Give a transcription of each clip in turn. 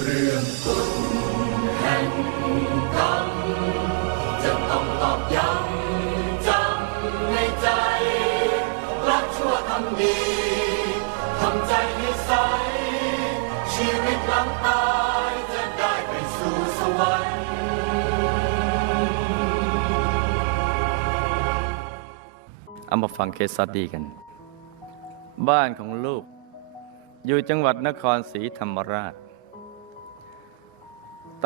เรื่องกฎแห่งกรรมจะต้องตอกย้ำจำในใจ รักชั่วทำดีทำใจให้ใส ชีวิตหลังตายจะได้ไปสู่สวรรค์เอามาฟังเคสสตดี้กัน บ้านของลูก อยู่จังหวัดนครศรีธรรมราช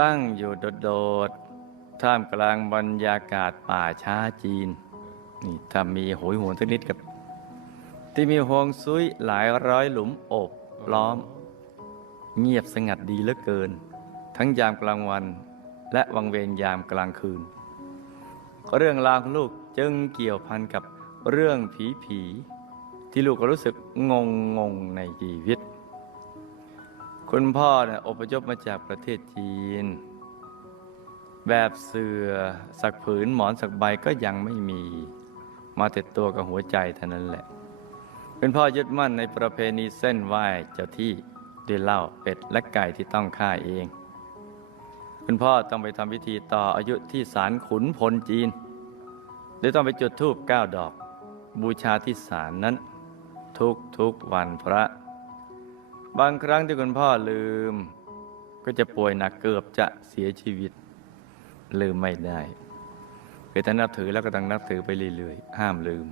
ตั้งอยู่โดดๆท่ามกลางบรรยากาศป่าช้าจีน นี่ถ้ามีโหยหวนสักนิดกับ ที่มีฮวงซุยหลายร้อยหลุมโอบล้อม เงียบสงัดดีเหลือเกิน ทั้งยามกลางวัน และวังเวงยามกลางคืน เรื่องราวของลูกจึงเกี่ยวพันกับเรื่องผีผีที่ลูกก็รู้สึกงงงงในชีวิต คุณพ่อเนี่ยอพยพมาจากประเทศจีน แบบเสือสักผืนหมอนสักใบก็ยังไม่มี มาแต่ตัวกับหัวใจเท่านั้นแหละ เป็นพ่อยึดมั่นในประเพณีเส้นไหว้เจ้าที่ด้วยเหล้าเป็ดและไก่ที่ต้องฆ่าเอง คุณพ่อต้องไปทำพิธีต่ออายุที่ศาลขุนพลจีนโดยต้องไปจุดธูปเก้าดอก บูชาที่ศาลนั้น ทุกทุกวันพระ บางครั้งที่คุณพ่อลืม ก็จะป่วยหนักเกือบจะเสียชีวิต ลืมไม่ได้คือถ้านับถือแล้วก็ต้องนับถือไปเรื่อยๆ ห้ามลืม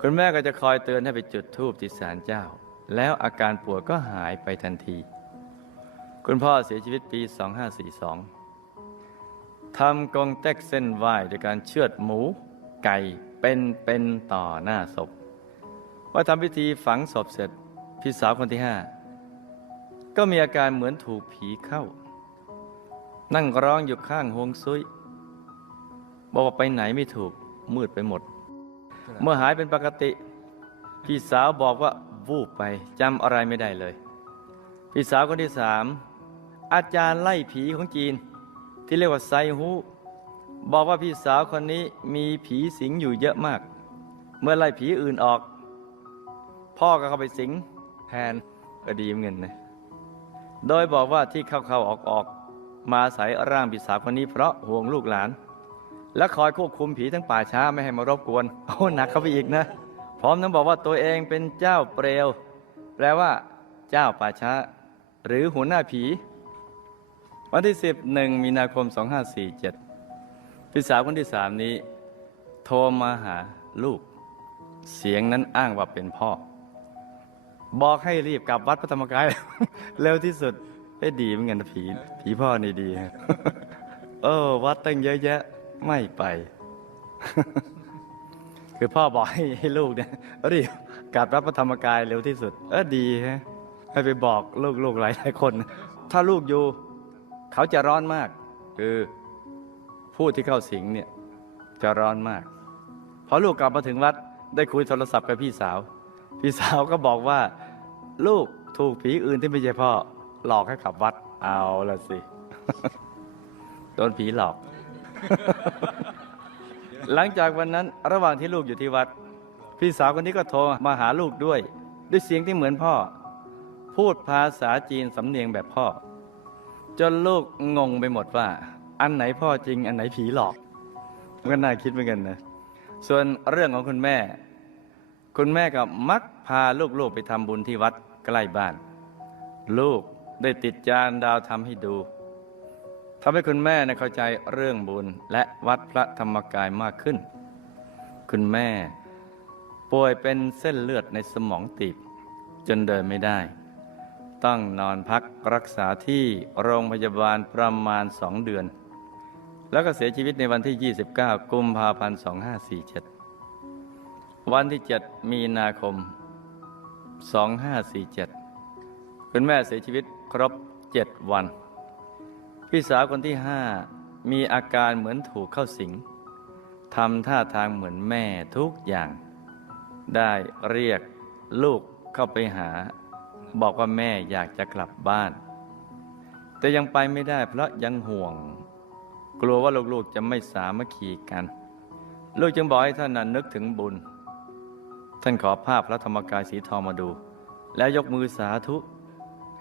คุณแม่ก็จะคอยเตือนให้ไปจุดธูปที่ศาลเจ้า แล้วอาการป่วยก็หายไปทันที คุณพ่อเสียชีวิตปี 2542ทำกองเต็กเส้นไหว้โดยการเชือดหมู ไก่เป็นเป็นต่อหน้าศพว่าทำพิธีฝังศพเสร็จ พี่สาวคนที่ห้าก็มีอาการเหมือนถูกผีเข้า นั่งร้องอยู่ข้างฮวงซุย บอกว่าไปไหนไม่ถูกมืดไปหมด เมื่อหายเป็นปกติ พี่สาวบอกว่าวูบไปจำอะไรไม่ได้เลย พี่สาวคนที่สามอาจารย์ไล่ผีของจีน ที่เรียกว่าไซฮูบอกว่าพี่สาวคนนี้มีผีสิงอยู่เยอะมาก เมื่อไล่ผีอื่นออก พ่อก็เข้าไปสิง นก็ดีเหมือนกันนะ โดยบอกว่าที่เข้าๆออกๆมาอาศัยร่างพี่สาวคนนี้เพราะห่วงลูกหลาน และคอยควบคุมผีทั้งป่าช้าไม่ให้มารบกวนโอ้หนักเข้าไปอีกนะ พร้อมทั้งบอกว่าตัวเองเป็นเจ้าเปลวแปลว่า เจ้าป่าช้า หรือหัวหน้าผี วันที่11มีนาคม 2547พี่สาวคนที่สามนี้ โทรมาหาลูก เสียงนั้นอ้างว่าเป็นพ่อ บอกให้รีบกลับวัดพระธรรมกาย เร็วที่สุดให้ดีเหมือนกันผีผีพ่อนี่ดีเออ วัดตั้งเยอะแยะ ไม่ไป คือพ่อบอกให้ให้ลูกเนี่ยรีบกลับรับพระธรรมกายเร็วที่สุด เออดีฮะให้ไปบอกลูกลูกหลายหลายคน ถ้าลูกอยู่ เขาจะร้อนมาก คือผู้ที่เข้าสิงเนี่ย จะร้อนมากพอลูกกลับมาถึงวัดได้คุยโทรศัพท์กับพี่สาว พี่สาวก็บอกว่า ลูกถูกผีอื่นที่ไม่ใช่พ่อ หลอกให้ขับวัด เอาละสิ โดนผีหลอก หลังจากวันนั้นระหว่างที่ลูกอยู่ที่วัด พี่สาวคนนี้ก็โทรมาหาลูกด้วย ด้วยเสียงที่เหมือนพ่อ พูดภาษาจีนสำเนียงแบบพ่อ จนลูกงงไปหมดว่า อันไหนพ่อจริง อันไหนผีหลอกมันก็น่าคิดเหมือนกันนะส่วนเรื่องของคุณแม่ คุณแม่ก็มักพาลูกๆไปทำบุญที่วัด ใกล้บ้าน ลูกได้ติดจานดาวทำให้ดูทำให้คุณแม่เข้าใจเรื่องบุญและวัดพระธรรมกายมากขึ้น คุณแม่ป่วยเป็นเส้นเลือดในสมองตีบจนเดินไม่ได้ ต้องนอนพักรักษาที่โรงพยาบาลประมาณสองเดือน แล้วก็เสียชีวิตในวันที่ 29 กุมภาพันธ์ 2547 วันที่ 7 มีนาคม 2547 คุณแม่เสียชีวิตครบ 7 วัน พี่สาวคนที่ 5 มีอาการเหมือนถูกเข้าสิงทำท่าทางเหมือนแม่ทุกอย่าง ได้เรียกลูกเข้าไปหา บอกว่าแม่อยากจะกลับบ้าน แต่ยังไปไม่ได้เพราะยังห่วง กลัวว่าลูกๆจะไม่สามัคคีกัน ลูกจึงบอกให้ท่านนั้นนึกถึงบุญ ท่านขอภาพพระธรรมกายสีทองมาดู แล้วยกมือสาธุ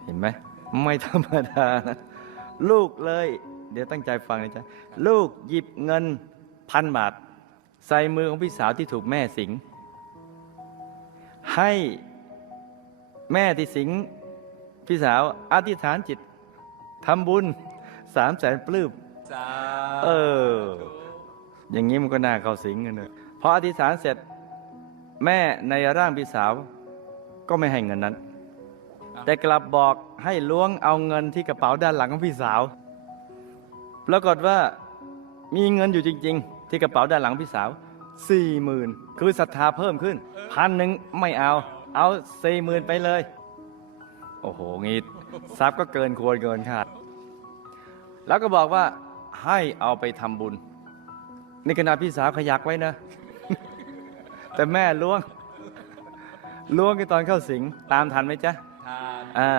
เห็นไหม ไม่ธรรมดานะ ลูกเลย เดี๋ยวตั้งใจฟังนะจ๊ะ ลูกหยิบเงินพันบาท ใส่มือของพี่สาวที่ถูกแม่สิง ให้แม่ที่สิงพี่สาวอธิษฐานจิตทำบุญสามแสนปลื้มสาเออ อย่างนี้มันก็น่าเข้าสิงกันเลยพออธิษฐานเสร็จ แม่ในร่างพี่สาวก็ไม่ให้เงินนั้น แต่กลับบอกให้ล้วงเอาเงินที่กระเป๋าด้านหลังของพี่สาวปรากฏว่ามีเงินอยู่จริง ๆ ที่กระเป๋าด้านหลังพี่สาวสี่หมื่นคือศรัทธาเพิ่มขึ้นพันหนึ่งไม่เอา เอาสี่หมื่นไปเลย โอ้โหงี้ทรัพย์ก็เกินควรเกินคาดแล้วก็บอกว่าให้เอาไปทำบุญนี่ขณะพี่สาวขยักไว้นะ แต่แม่ล้วง ล้วงกันตอนเข้าสิง ตามทันไหมจ๊ะทานอ่า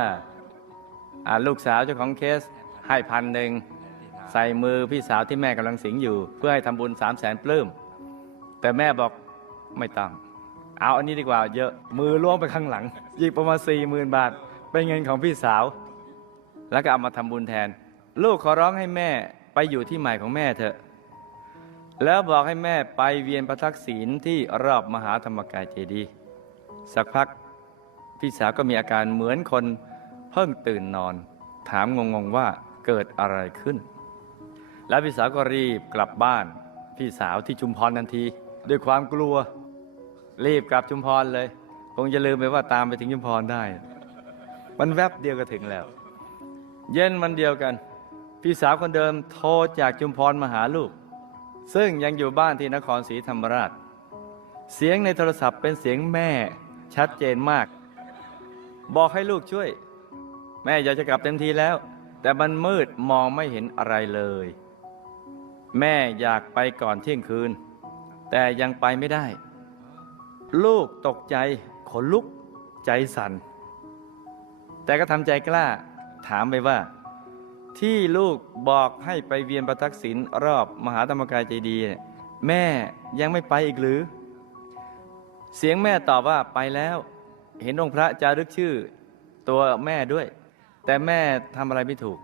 อ่าลูกสาวเจ้าของเคสให้พันหนึ่งใส่มือพี่สาวที่แม่กำลังสิงอยู่ เพื่อให้ทำบุญสามแสนปลื้มแต่แม่บอกไม่ต้องเอาอันนี้ดีกว่าเยอะมือล้วงไปข้างหลังหยิบประมาณสี่หมื่นบาท เป็นเงินของพี่สาว แล้วก็เอามาทำบุญแทน ลูกขอร้องให้แม่ไปอยู่ที่ใหม่ของแม่เถอะ แล้วบอกให้แม่ไปเวียนประทักษิณที่รอบมหาธรรมกายเจดีย์สักพักพี่สาวก็มีอาการเหมือนคนเพิ่งตื่นนอน ถามงงๆว่าเกิดอะไรขึ้น แล้วพี่สาวก็รีบกลับบ้าน พี่สาวที่ชุมพรทันที ด้วยความกลัว รีบกลับชุมพรเลย คงจะลืมไปว่าตามไปถึงชุมพรได้ มันแวบเดียวก็ถึงแล้ว เย็นวันเดียวกัน พี่สาวคนเดิมโทรจากจุมพรมาหาลูก ซึ่งยังอยู่บ้านที่นครศรีธรรมราช เสียงในโทรศัพท์เป็นเสียงแม่ชัดเจนมาก บอกให้ลูกช่วย แม่อยากจะกลับเต็มทีแล้ว แต่มันมืดมองไม่เห็นอะไรเลย แม่อยากไปก่อนเที่ยงคืน แต่ยังไปไม่ได้ ลูกตกใจขนลุกใจสั่นแต่ก็ทำใจกล้า ถามไปว่า ที่ลูกบอกให้ไปเวียนประทักษิณรอบมหาธรรมกายเจดีแม่ยังไม่ไปอีกหรือ เสียงแม่ตอบว่าไปแล้ว เห็นองค์พระจารึกชื่อตัวแม่ด้วย แต่แม่ทำอะไรไม่ถูก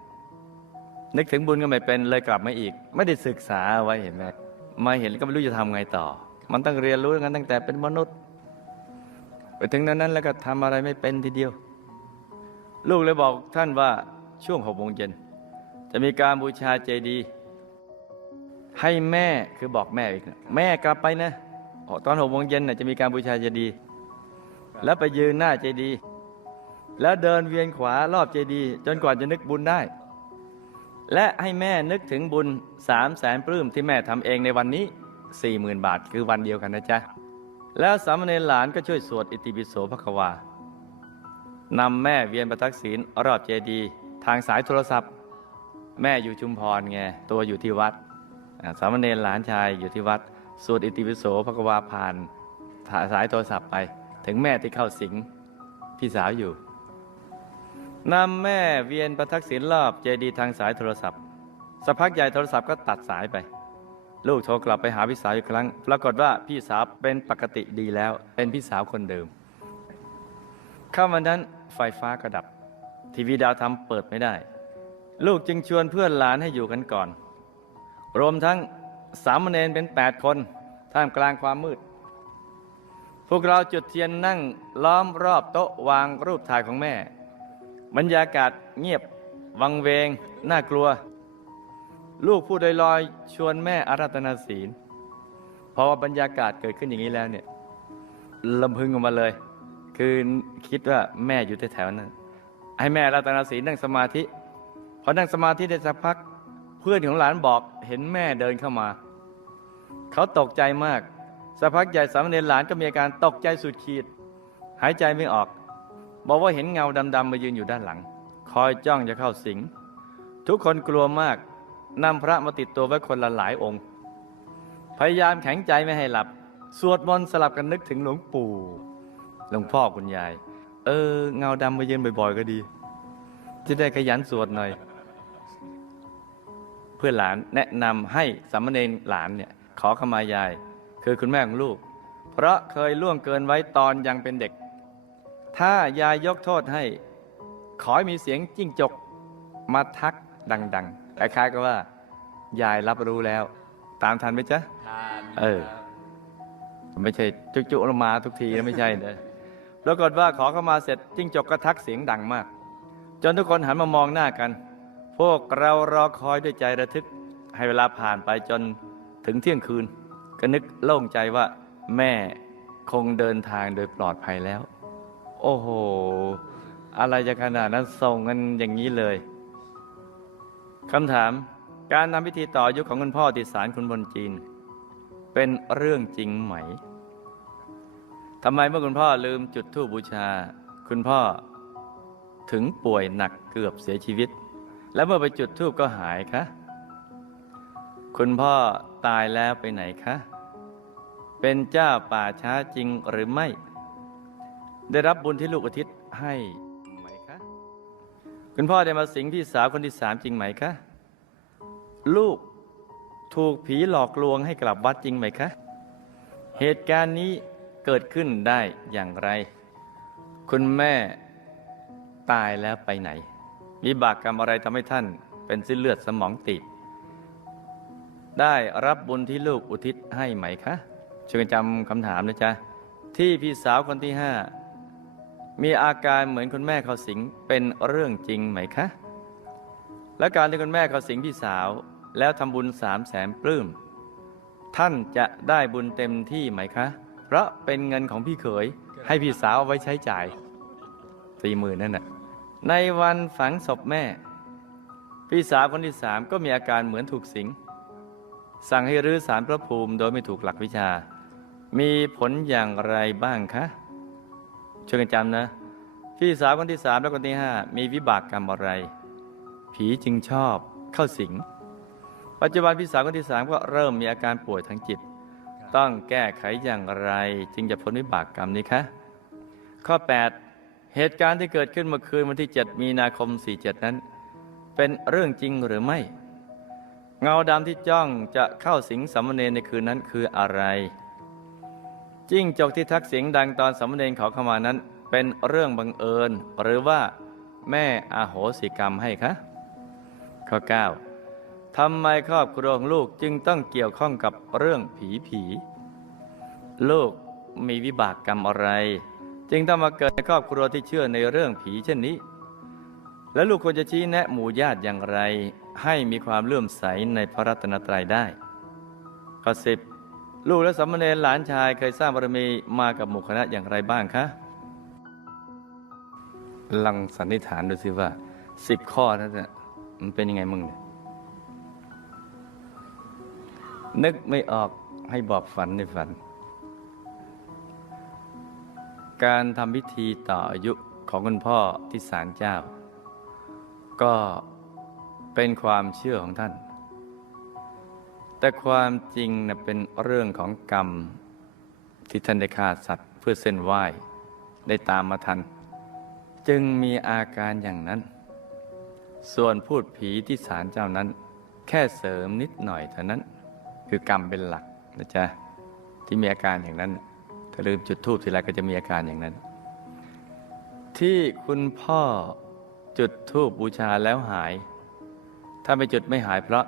นึกถึงบุญก็ไม่เป็นเลยกลับมาอีก ไม่ได้ศึกษาเอาไว้เห็นไหมมาเห็นก็ไม่รู้จะทำไงต่อ มันต้องเรียนรู้กันตั้งแต่เป็นมนุษย์ ไปถึงนั้นนั้นแล้วก็ทำอะไรไม่เป็นทีเดียว ลูกเลยบอกท่านว่าช่วงหกโมงเย็น จะมีการบูชาเจดีย์ให้แม่คือบอกแม่อีกนะแม่กลับไปนะออตอนหกโมงเย็นน่ะจะมีการบูชาเจดีย์แล้วไปยืนหน้าเจดีย์แล้วเดินเวียนขวารอบเจดีย์จนกว่าจะนึกบุญได้ และให้แม่นึกถึงบุญสามแสนปลื้มที่แม่ทำเองในวันนี้สี่หมื่นบาทคือวันเดียวกันนะจ๊ะ แล้วสามเณรหลานก็ช่วยสวดอิติปิโสภควานำแม่เวียนประทักษิณรอบเจดีย์ทางสายโทรศัพท์ แม่อยู่ชุมพรไงตัวอยู่ที่วัดสามเณรหลานชายอยู่ที่วัดสวดอิติปิโสภควาผ่านสายโทรศัพท์ไป ถึงแม่ที่เข้าสิงพี่สาวอยู่นำแม่เวียนประทักษิณรอบเจดีทางสายโทรศัพท์สักพักใหญ่โทรศัพท์ก็ตัดสายไป ลูกโทรกลับไปหาพี่สาวอีกครั้ง ปรากฏว่าพี่สาวเป็นปกติดีแล้ว เป็นพี่สาวคนเดิมค่ำวันนั้นไฟฟ้าก็ดับ ทีวีดาวทำเปิดไม่ได้ ลูกจึงชวนเพื่อนหลานให้อยู่กันก่อน รวมทั้งสามเณรเป็นแปดคน ท่ามกลางความมืด พวกเราจุดเทียนนั่งล้อมรอบโต๊ะวางรูปถ่ายของแม่ บรรยากาศเงียบ วังเวง น่ากลัว ลูกพูดลอยๆ ชวนแม่อารัตนาศีลพอว่าบรรยากาศเกิดขึ้นอย่างนี้แล้วเนี่ยลำพึงออกมาเลย คือคิดว่าแม่อยู่แถวๆนั้น ให้แม่อารัตนาศีลนั่งสมาธิ นั่งสมาธิได้สักพัก เพื่อนของหลานบอกเห็นแม่เดินเข้ามา เขาตกใจมากสักพักใหญ่สามเณรหลานก็มีอาการตกใจสุดขีด หายใจไม่ออก บอกว่าเห็นเงาดำๆมายืนอยู่ด้านหลัง คอยจ้องจะเข้าสิง ทุกคนกลัวมากนำพระมาติดตัวไว้คนละหลายองค์ พยายามแข็งใจไม่ให้หลับ สวดมนต์สลับกันนึกถึงหลวงปู่หลวงพ่อคุณยาย เออ เงาดำมาเยืนบ่อย ๆ ก็ดี จะได้ขยันสวดหน่อย เพื่อนหลานแนะนำให้สามเณรหลานเนี่ยขอขมายาย คือคุณแม่ของลูก เพราะเคยล่วงเกินไว้ตอนยังเป็นเด็ก ถ้ายายยกโทษให้ ขอให้มีเสียงจิ้งจกมาทักดังๆคล้ายๆกับว่า ยายรับรู้แล้ว ตามทันไหมจ๊ะทานเออไม่ใช่จุๆลงมาทุกทีนะไม่ใช่นะปรากฏว่าขอเข้ามาเสร็จจิ้งจกก็ทักเสียงดังมาก จนทุกคนหันมามองหน้ากัน พวกเรารอคอยด้วยใจระทึกให้เวลาผ่านไปจนถึงเที่ยงคืน ก็นึกโล่งใจว่าแม่คงเดินทางโดยปลอดภัยแล้ว โอ้โห อะไรจะขนาดนั้นส่งกันอย่างนี้เลยคำถามการทำพิธีต่ออายุของคุณพ่อติดสารคุณบนจีน เป็นเรื่องจริงไหมทำไมเมื่อคุณพ่อลืมจุดธูปบูชา คุณพ่อถึงป่วยหนักเกือบเสียชีวิต แล้วเมื่อไปจุดธูปก็หายคะ คุณพ่อตายแล้วไปไหนคะ เป็นเจ้าป่าช้าจริงหรือไม่ ได้รับบุญที่ลูกอุทิศให้ไหมคะ คุณพ่อได้มาสิงพี่สาวคนที่สามจริงไหมคะ ลูกถูกผีหลอกลวงให้กลับวัดจริงไหมคะ เหตุการณ์นี้เกิดขึ้นได้อย่างไร คุณแม่ตายแล้วไปไหน มีบากกรรมอะไรทำให้ท่านเป็นเส้นเลือดสมองตีบได้รับบุญที่ลูกอุทิศให้ไหมคะช่วยจำคำถามนะจ๊ะ ที่พี่สาวคนที่ห้ามีอาการเหมือนคุณแม่เขาสิงเป็นเรื่องจริงไหมคะ และการที่คุณแม่เขาสิงพี่สาว แล้วทำบุญสามแสนปลื้มท่านจะได้บุญเต็มที่ไหมคะ เพราะเป็นเงินของพี่เขยให้พี่สาวเอาไว้ใช้จ่ายสี่หมื่นนั่นน่ะ ในวันฝังศพแม่ พี่สาวคนที่สามก็มีอาการเหมือนถูกสิง สั่งให้รื้อสารพระภูมิโดยไม่ถูกหลักวิชา มีผลอย่างไรบ้างคะช่วยกันจำนะ พี่สาวคนที่สามและคนที่ห้ามีวิบากกรรมอะไร ผีจึงชอบเข้าสิง ปัจจุบันพี่สาวคนที่สามก็เริ่มมีอาการป่วยทางจิต ต้องแก้ไขอย่างไรจึงจะพ้นวิบากกรรมนี้คะข้อ 8 เหตุการณ์ที่เกิดขึ้นเมื่อคืนวันที่ 7 มีนาคม 47 นั้น เป็นเรื่องจริงหรือไม่ เงาดำที่จ้องจะเข้าสิงสามเณรในคืนนั้นคืออะไรจิ้งจกที่ทักเสียงดังตอนสามเณรขอเข้ามานั้น เป็นเรื่องบังเอิญ หรือว่าแม่อาโหสิกรรมให้คะข้อ 9ทำไมครอบครัวของลูกจึงต้องเกี่ยวข้องกับเรื่องผีผี ลูกมีวิบากกรรมอะไร จึงต้องมาเกิดในครอบครัวที่เชื่อในเรื่องผีเช่นนี้ และลูกควรจะชี้แนะหมู่ญาติอย่างไร ให้มีความเลื่อมใสในพระรัตนตรัยได้ข้อสิบลูกและสามเณรหลานชายเคยสร้างบารมีมากับหมู่คณะอย่างไรบ้างคะลังสันนิษฐานดูสิว่าสิบข้อนั้นมันเป็นยังไงมึง นึกไม่ออกให้บอกฝันในฝัน การทำพิธีต่ออายุของคุณพ่อที่ศาลเจ้า ก็เป็นความเชื่อของท่าน แต่ความจริงนะเป็นเรื่องของกรรม ที่ท่านได้ฆ่าสัตว์เพื่อเส้นไหว้ได้ตามมาทัน จึงมีอาการอย่างนั้น ส่วนพูดผีที่ศาลเจ้านั้น แค่เสริมนิดหน่อยเท่านั้น คือกรรมเป็นหลักนะจ๊ะที่มีอาการอย่างนั้น ถ้าลืมจุดทูบทีไรก็จะมีอาการอย่างนั้น ที่คุณพ่อจุดทูบบูชาแล้วหาย ถ้าไม่จุดไม่หายเพราะ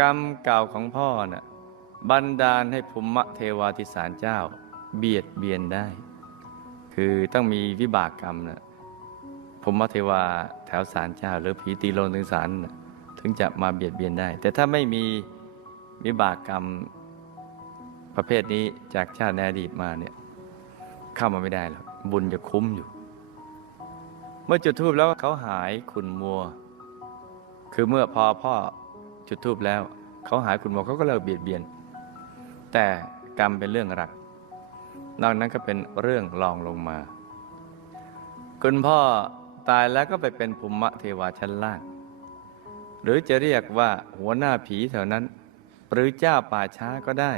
กรรมเก่าของพ่อน่ะบันดาลให้ภูมิเทวาธิสารเจ้า เบียดเบียนได้ คือต้องมีวิบากกรรมนะภูมิเทวาแถวสารเจ้า หรือผีตีโลนถึงสารนะถึงจะมาเบียดเบียนได้ แต่ถ้าไม่มีวิบากกรรม ประเภทนี้จากชาติในอดีตมาเนี่ยเข้ามาไม่ได้หรอกบุญจะคุ้มอยู่ เมื่อจุดทูบแล้วเขาหายขุนมัว คือเมื่อพอพ่อจุดทูบแล้ว เขาหายขุนมัวเขาก็เลิกเบียดเบียน แต่กรรมเป็นเรื่องหลักนอกนั้นก็เป็นเรื่องรองลงมา คุณพ่อตายแล้วก็ไปเป็นภูมิเทวาชั้นล่าง หรือจะเรียกว่าหัวหน้าผีแถวนั้น หรือเจ้าป่าช้าก็ได้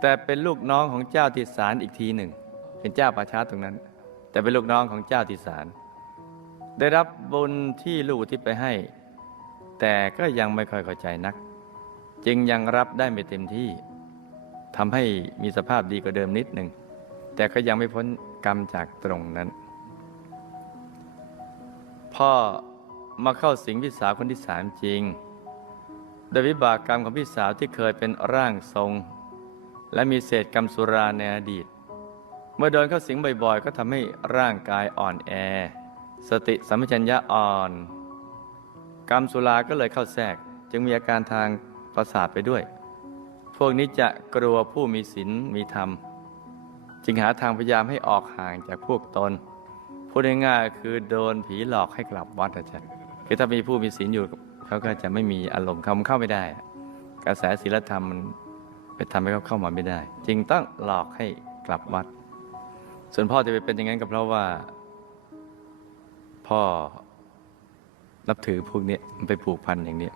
แต่เป็นลูกน้องของเจ้าติสารอีกทีหนึ่ง เป็นเจ้าป่าช้าตรงนั้น แต่เป็นลูกน้องของเจ้าติสารได้รับบุญที่ลูกที่ไปให้ แต่ก็ยังไม่ค่อยเข้าใจนัก จึงยังรับได้ไม่เต็มที่ทำให้มีสภาพดีกว่าเดิมนิดหนึ่งแต่ก็ยังไม่พ้นกรรมจากตรงนั้น พ่อมาเข้าสิงพี่สาวคนที่สามจริงโดยวิบากกรรมของพี่สาวที่เคยเป็นร่างทรง และมีเศษกรรมสุราในอดีต เมื่อโดนเข้าสิงบ่อยๆ ก็ทำให้ร่างกายอ่อนแอ สติสัมปชัญญะอ่อน กรรมสุราก็เลยเข้าแทรก จึงมีอาการทางประสาทไปด้วย พวกนี้จะกลัวผู้มีศีลมีธรรม จึงหาทางพยายามให้ออกห่างจากพวกตนพูดง่ายๆคือโดนผีหลอกให้กลับวัดอาจารย์คือถ้ามีผู้มีศีลอยู่เขาก็จะไม่มีอารมณ์เขาเข้าไม่ได้ กระแสศีลธรรมมัน ไปทำให้เขาเข้ามาไม่ได้ จึงต้องหลอกให้กลับวัด ส่วนพ่อจะไปเป็นอย่างนั้นก็เพราะว่า พ่อนับถือพวกนี้มันไปผูกพันอย่างนี้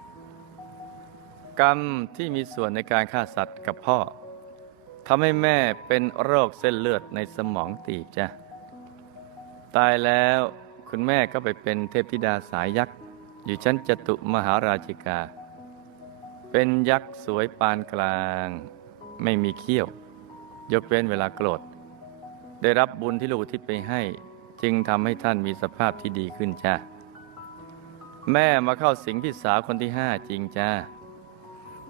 กรรมที่มีส่วนในการฆ่าสัตว์กับพ่อทำให้แม่เป็นโรคเส้นเลือดในสมองตีบจ้ะตายแล้วคุณแม่ก็ไปเป็นเทพธิดาสายยักษ์ อยู่ชั้นจตุมหาราชิกา เป็นยักษ์สวยปานกลาง ไม่มีเขี้ยว ยกเว้นเวลาโกรธ ได้รับบุญที่ลูกทิศไปให้ จึงทำให้ท่านมีสภาพที่ดีขึ้นจ้าแม่มาเข้าสิงพี่สาวคนที่ห้าจริงจ้า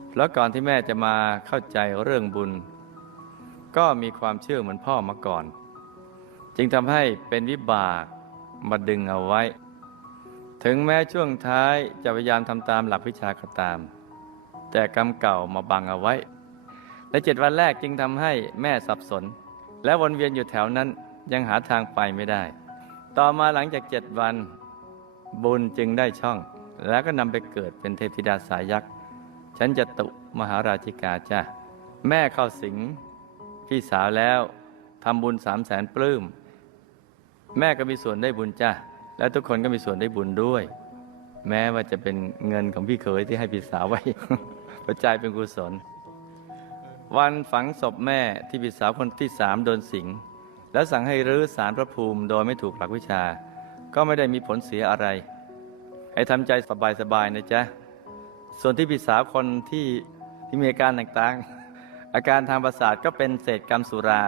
เพราะก่อนที่แม่จะมาเข้าใจเรื่องบุญ ก็มีความเชื่อเหมือนพ่อมาก่อน จึงทำให้เป็นวิบากมาดึงเอาไว้ ถึงแม้ช่วงท้ายจะพยายามทำตามหลักวิชาก็ตาม แต่กรรมเก่ามาบังเอาไว้ และเจ็ดวันแรกจึงทำให้แม่สับสน และวนเวียนอยู่แถวนั้นยังหาทางไปไม่ได้ ต่อมาหลังจากเจ็ดวัน บุญจึงได้ช่อง แล้วก็นำไปเกิดเป็นเทพธิดาสายยักษ์ฉันจะตุมหาราชิกาจ้าแม่เข้าสิงพี่สาวแล้วทำบุญสามแสนปลื้มแม่ก็มีส่วนได้บุญจ้าและทุกคนก็มีส่วนได้บุญด้วย แม้ว่าจะเป็นเงินของพี่เขยที่ให้พี่สาวไว้ ประจายเป็นกุศล วันฝังศพแม่ที่พี่สาวคนที่สามโดนสิง แล้วสั่งให้รื้อสารพระภูมิโดยไม่ถูกหลักวิชา ก็ไม่ได้มีผลเสียอะไร ให้ทำใจสบายๆนะจ๊ะ ส่วนที่พี่สาวคนที่ที่มีอาการต่างๆ อาการทางประสาทก็เป็นเศษกรรมสุรา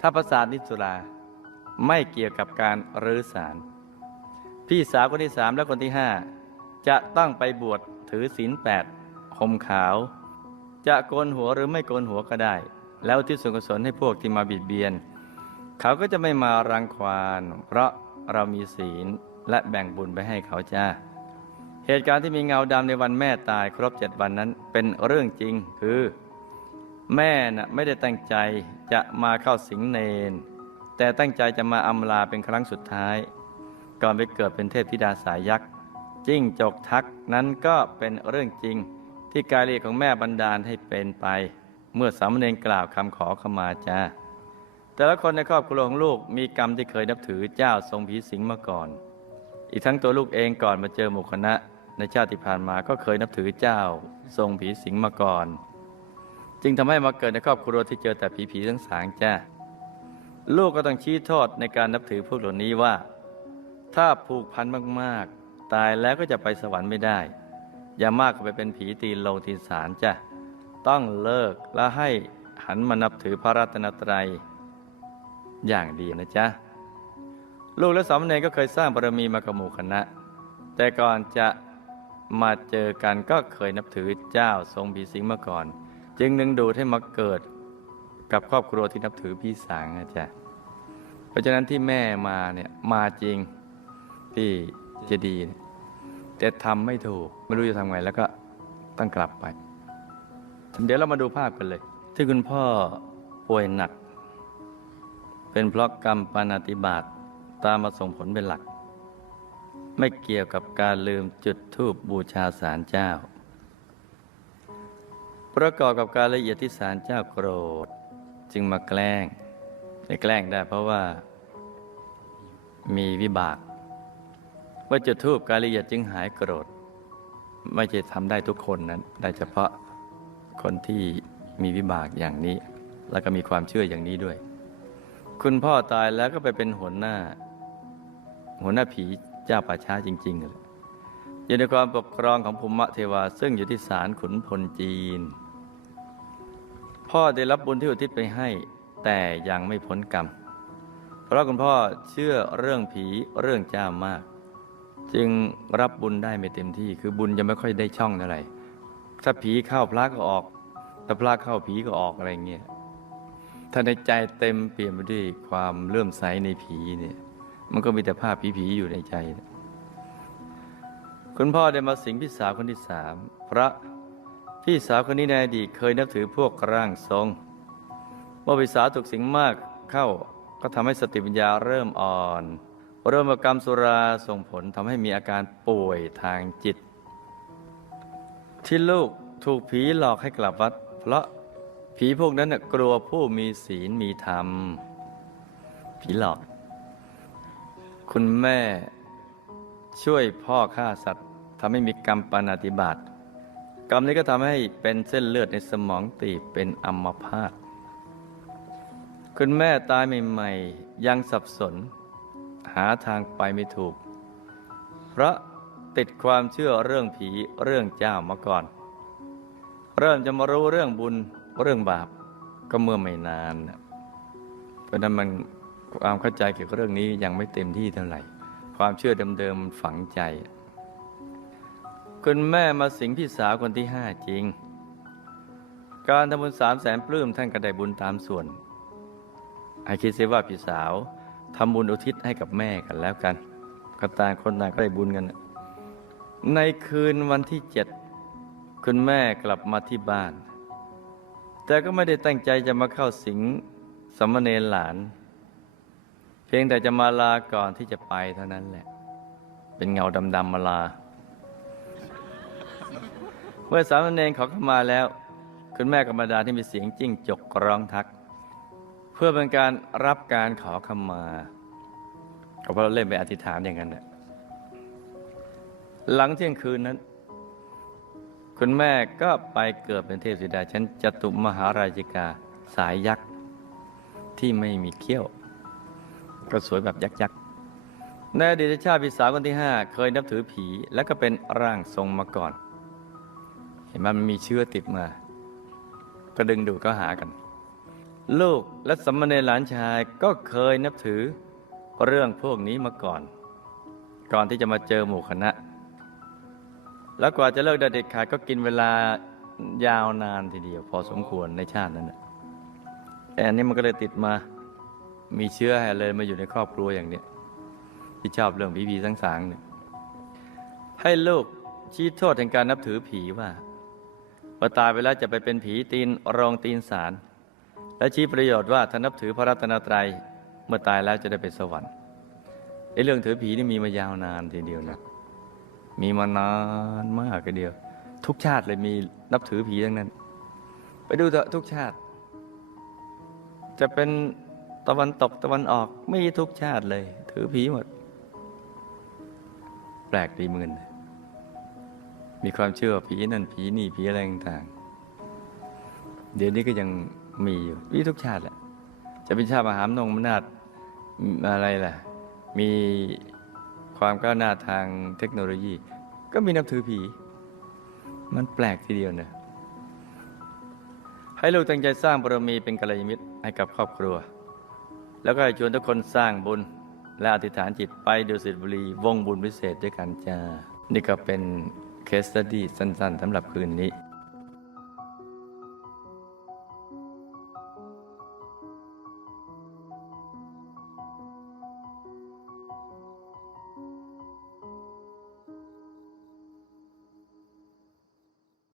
ถ้าประสาทนิสุรา ไม่เกี่ยวกับการรื้อสาร พี่สาวคนที่สามและคนที่ห้าจะต้องไปบวชถือศีลแปด ห่มขาว จะโกนหัวหรือไม่โกนหัวก็ได้ แล้วที่ส่วนกุศลให้พวกที่มาบิดเบียน เขาก็จะไม่มารังควาน เพราะเรามีศีลและแบ่งบุญไปให้เขาจ้าเหตุการณ์ที่มีเงาดำในวันแม่ตายครบเจ็ดวันนั้นเป็นเรื่องจริงคือ แม่น่ะไม่ได้ตั้งใจจะมาเข้าสิงเนน แต่ตั้งใจจะมาอำลาเป็นครั้งสุดท้าย ก่อนไปเกิดเป็นเทพธิดาสายยักษ์จิ้งจกทักนั้นก็เป็นเรื่องจริง ที่กายเรียกของแม่บันดาลให้เป็นไป เมื่อสามเณรกล่าวคำขอขมาจ้าแต่ละคนในครอบครัวของลูกมีกรรมที่เคยนับถือเจ้าทรงผีสิงมาก่อน อีกทั้งตัวลูกเองก่อนมาเจอหมู่คณะ ในชาติที่ผ่านมาก็เคยนับถือเจ้าทรงผีสิงมาก่อน จึงทำให้มาเกิดในครอบครัวที่เจอแต่ผีผีทั้งสางจ้าลูกก็ต้องชี้โทษในการนับถือพวกเหล่านี้ว่า ถ้าผูกพันมากๆ ตายแล้วก็จะไปสวรรค์ไม่ได้ อย่ามากก็ไปเป็นผีตีนโลงตีนสารจ้ะต้องเลิกและให้หันมานับถือพระรัตนตรัย อย่างดีนะจ๊ะ ลูกและสามเณรก็เคยสร้างบารมีมากับหมู่คณะ แต่ก่อนจะมาเจอกันก็เคยนับถือเจ้าทรงผีสิงมาก่อน จึงดึงดูดให้มาเกิดกับครอบครัวที่นับถือพี่สางนะจ๊ะเพราะฉะนั้นที่แม่มาเนี่ยมาจริงที่จะดี แต่ทำไม่ถูก ไม่รู้จะทำไงแล้วก็ต้องกลับไป เดี๋ยวเรามาดูภาพกันเลย ที่คุณพ่อป่วยหนัก เป็นเพราะกรรมปานาติบาตตามมาส่งผลเป็นหลัก ไม่เกี่ยวกับการลืมจุดธูปบูชาสารเจ้า ประกอบกับการละเอียดที่สารเจ้าโกรธ จึงมาแกล้งไม่แกล้งได้เพราะว่ามีวิบาก ว่าจุดทูบการละเอียดจึงหายโกรธ ไม่ใช่ทำได้ทุกคนนั้นได้เฉพาะคนที่มีวิบากอย่างนี้ แล้วก็มีความเชื่ออย่างนี้ด้วย คุณพ่อตายแล้วก็ไปเป็นหัวหน้า หัวหน้าผีเจ้าป่าช้าจริงๆเลยอยู่ในความปกครองของภูมิเทวา ซึ่งอยู่ที่ศาลขุนพลจีน พ่อได้รับบุญที่อุทิศไปให้ แต่ยังไม่พ้นกรรม เพราะคุณพ่อเชื่อเรื่องผีเรื่องเจ้ามาก จึงรับบุญได้ไม่เต็มที่ คือบุญจะไม่ค่อยได้ช่องเท่าไหร่ถ้าผีเข้าพระก็ออกถ้าพระเข้าผีก็ออกอะไรเงี้ยถ้าในใจเต็มเปลี่ยนไปด้วยความเลื่อมใสในผีเนี่ยมันก็มีแต่ภาพผีๆอยู่ในใจ คุณพ่อได้มาสิงพี่สาวคนที่สามพระพี่สาวคนนี้ในอดีตเคยนับถือพวกร่างทรงเมื่อพี่สาวถูกสิงมากเข้าก็ทำให้สติปัญญาเริ่มอ่อน เริ่มกรรมสุราส่งผลทำให้มีอาการป่วยทางจิต ที่ลูกถูกผีหลอกให้กลับวัด เพราะผีพวกนั้นน่ะกลัวผู้มีศีลมีธรรม ผีหลอก คุณแม่ช่วยพ่อฆ่าสัตว์ทำให้มีกรรมปานาติบาตกรรมนี้ก็ทำให้เป็นเส้นเลือดในสมองตีบเป็นอัมพาตคุณแม่ตายใหม่ ๆ ยังสับสน หาทางไปไม่ถูก เพราะติดความเชื่อเรื่องผีเรื่องเจ้ามาก่อน เริ่มจะมารู้เรื่องบุญเรื่องบาปก็เมื่อไม่นาน เพราะนั้นมันความเข้าใจเกี่ยวกับเรื่องนี้ยังไม่เต็มที่เท่าไหร่ ความเชื่อเดิมๆมันฝังใจ คุณแม่มาสิงพี่สาวคนที่ห้าจริง การทำบุญสามแสนปลื้มท่านก็ได้บุญตามส่วนให้คิดซิว่าพี่สาว ทำบุญอุทิศให้กับแม่กันแล้วกันก็ต่างคนต่างก็ได้บุญกัน ในคืนวันที่เจ็ดคุณแม่กลับมาที่บ้าน แต่ก็ไม่ได้ตั้งใจจะมาเข้าสิงสามเณรหลาน เพียงแต่จะมาลาก่อนที่จะไปเท่านั้นแหละ เป็นเงาดำๆมาลา เมื่อสามเณรเขาเข้ามาแล้ว คุณแม่กับมาดาที่มีเสียงจิ้งจกร้องทัก เพื่อเป็นการรับการขอขมาก็เพราะเราเล่นไปอธิษฐานอย่างนั้นแหละหลังเที่ยงคืนนั้น คุณแม่ก็ไปเกิดเป็นเทพธิดาชั้นจตุมหาราชิกาสายยักษ์ที่ไม่มีเขี้ยว ก็สวยแบบยักษ์ยักษ์ในอดีตชาติพี่สาวคนที่ห้าเคยนับถือผีและก็เป็นร่างทรงมาก่อน เห็นไหมมันมีเชื้อติดมา ก็ดึงดูดก็หากัน ลูกและสมณเณรหลานชายก็เคยนับถือเรื่องพวกนี้มาก่อน ก่อนที่จะมาเจอหมู่คณะ แล้วกว่าจะเลิกเด็ดขาดก็กินเวลายาวนานทีเดียว พอสมควรในชาตินั้นน่ะแต่อันนี้มันก็เลยติดมามีเชื้อให้เลยมาอยู่ในครอบครัวอย่างเนี้ยที่ชอบเรื่องผีผีสางๆเนี่ยให้ลูกชี้โทษแห่งการนับถือผีว่าพอตายไปแล้วจะไปเป็นผีตีนรองตีนสาร และชี้ประโยชน์ว่าถ้านับถือพระรัตนตรัยเมื่อตายแล้วจะได้ไปสวรรค์ไอ้เรื่องถือผีนี่มีมายาวนานทีเดียวนะมีมานานมากทีเดียว ทุกชาติเลยมีนับถือผีทั้งนั้น ไปดูเถอะทุกชาติ จะเป็นตะวันตกตะวันออกไม่ทุกชาติเลย ถือผีหมด แปลกดีเหมือนมีความเชื่อผีนั่นผีนี่ผีอะไรต่างเดี๋ยวนี้ก็ยัง มีอยู่มีทุกชาติแหละจะเป็นชาติมหามนงมนาฏอะไรล่ะ มีความก้าวหน้าทางเทคโนโลยี ก็มีนับถือผี มันแปลกทีเดียวเนะให้ลูกตั้งใจสร้างบารมีเป็นกัลยาณมิตรให้กับครอบครัว แล้วก็ให้ชวนทุกคนสร้างบุญและอธิษฐานจิตไปดูสิบุรี วงบุญพิเศษด้วยกันจ้า นี่ก็เป็นเคสตดี้สั้น ๆสำหรับคืนนี้